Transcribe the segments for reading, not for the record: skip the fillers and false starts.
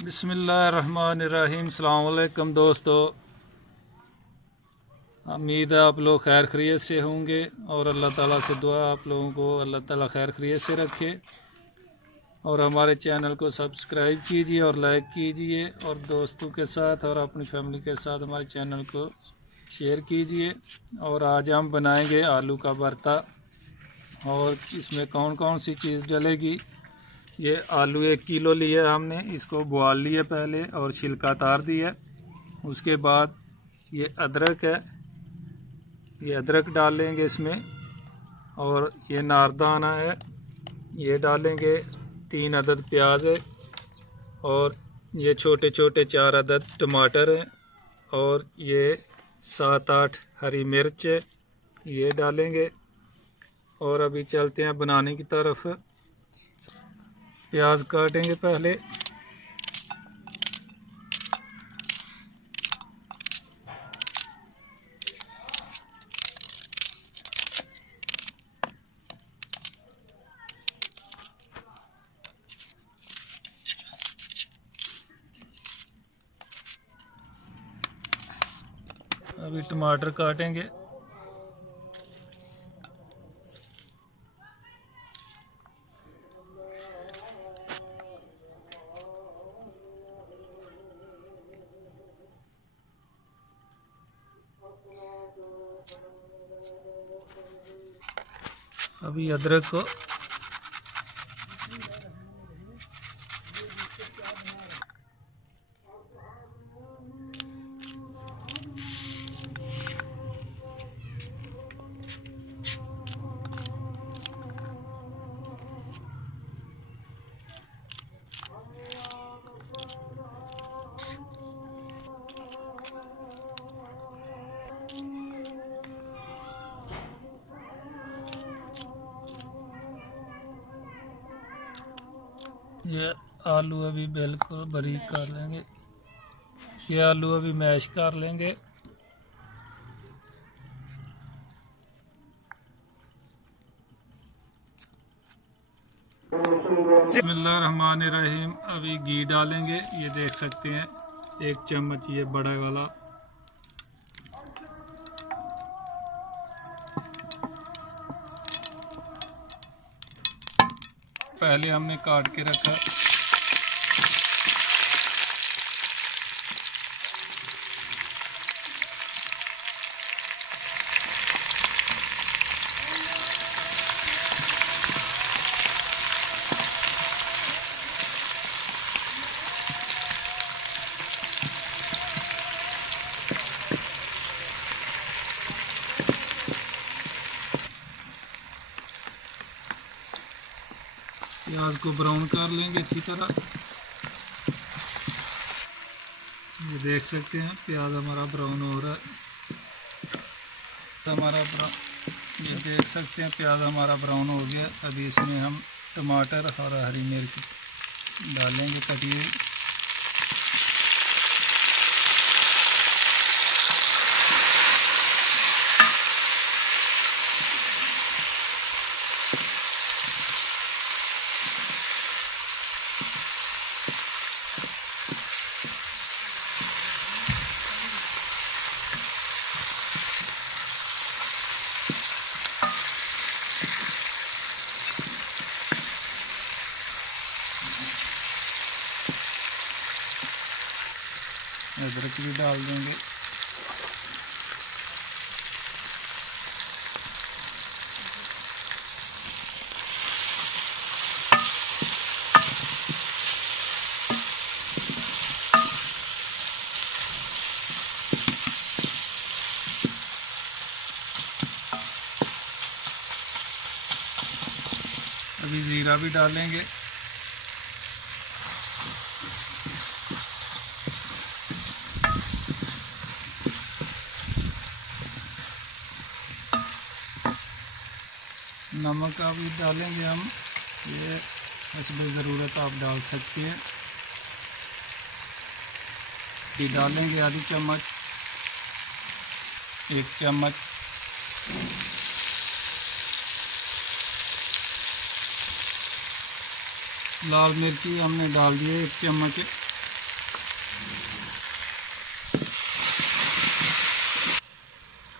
बिस्मिल्लाहिर्रहमानिर्रहीम। अस्सलाम वालेकुम दोस्तों, उम्मीद है आप लोग खैर खैरियत से होंगे और अल्लाह ताला से दुआ आप लोगों को अल्लाह ताला खैर खैरियत से रखे। और हमारे चैनल को सब्सक्राइब कीजिए और लाइक कीजिए और दोस्तों के साथ और अपनी फैमिली के साथ हमारे चैनल को शेयर कीजिए। और आज हम बनाएंगे आलू का भरता। और इसमें कौन कौन सी चीज़ डलेगी, ये आलू 1 किलो लिए हमने, इसको बुआल लिए पहले और छिलका तार दिया। उसके बाद ये अदरक है, ये अदरक डालेंगे इसमें। और ये नारदाना है, ये डालेंगे। 3 अदद प्याज है और ये छोटे छोटे 4 अदद टमाटर हैं। और ये 7-8 हरी मिर्च है, ये डालेंगे। और अभी चलते हैं बनाने की तरफ। प्याज काटेंगे पहले। अभी टमाटर काटेंगे। अभी अदरक को ये आलू अभी बिल्कुल बारीक कर लेंगे। ये आलू अभी मैश कर लेंगे। बिस्मिल्लाहिर्रहमानिर्रहीम। अभी घी डालेंगे, ये देख सकते हैं 1 चम्मच, ये बड़ा वाला। पहले हमने काट के रखा। प्याज को ब्राउन कर लेंगे अच्छी तरह। ये देख सकते हैं प्याज हमारा ब्राउन हो रहा है। ये देख सकते हैं प्याज हमारा ब्राउन हो गया। अभी इसमें हम टमाटर और हरी मिर्च डालेंगे कटी हुई। अदरक भी डाल देंगे। अभी जीरा भी डालेंगे। नमक का भी डालेंगे हम, ये हस्ब ज़रूरत आप डाल सकते हैं। ये डालेंगे आधी चम्मच, 1 चम्मच। लाल मिर्ची हमने डाल दी है 1 चम्मच।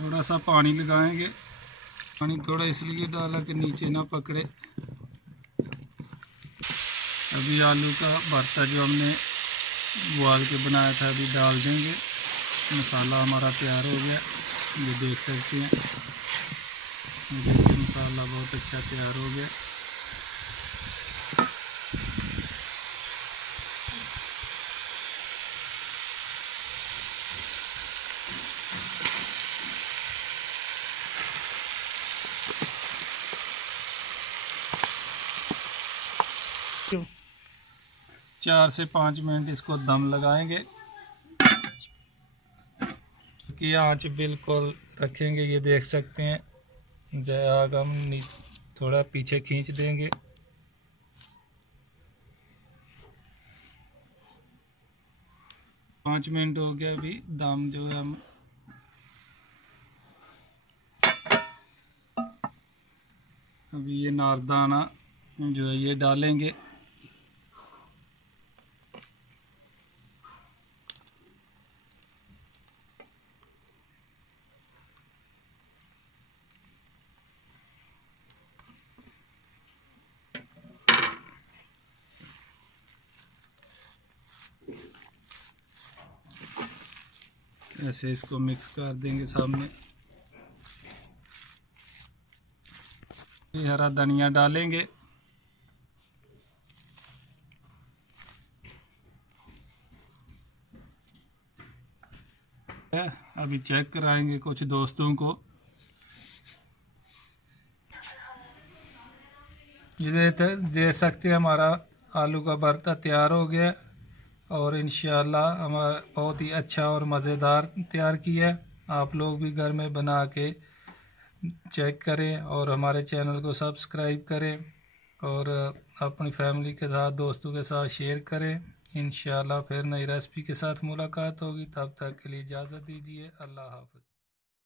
थोड़ा सा पानी लगाएंगे। पानी थोड़ा इसलिए डाला कि नीचे ना पकड़े। अभी आलू का भरता जो हमने उबाल के बनाया था अभी डाल देंगे। मसाला हमारा तैयार हो गया, ये देख सकते हैं। ये देखिए मसाला बहुत अच्छा तैयार हो गया। क्यों? 4 से 5 मिनट इसको दम लगाएंगे कि आँच बिल्कुल रखेंगे। ये देख सकते हैं, आग हम थोड़ा पीछे खींच देंगे। पाँच मिनट हो गया। अभी दम जो है हम अभी ये नारदाना जो है ये डालेंगे। ऐसे इसको मिक्स कर देंगे सामने। ये हरा धनिया डालेंगे। अभी चेक कराएंगे कुछ दोस्तों को। ये देख सकते हैं हमारा आलू का भरता तैयार हो गया और इंशाल्लाह हमारा बहुत ही अच्छा और मज़ेदार तैयार किया है। आप लोग भी घर में बना के चेक करें और हमारे चैनल को सब्सक्राइब करें और अपनी फैमिली के साथ दोस्तों के साथ शेयर करें। इंशाल्लाह फिर नई रेसिपी के साथ मुलाकात होगी। तब तक के लिए इजाज़त दीजिए। अल्लाह हाफ़िज़।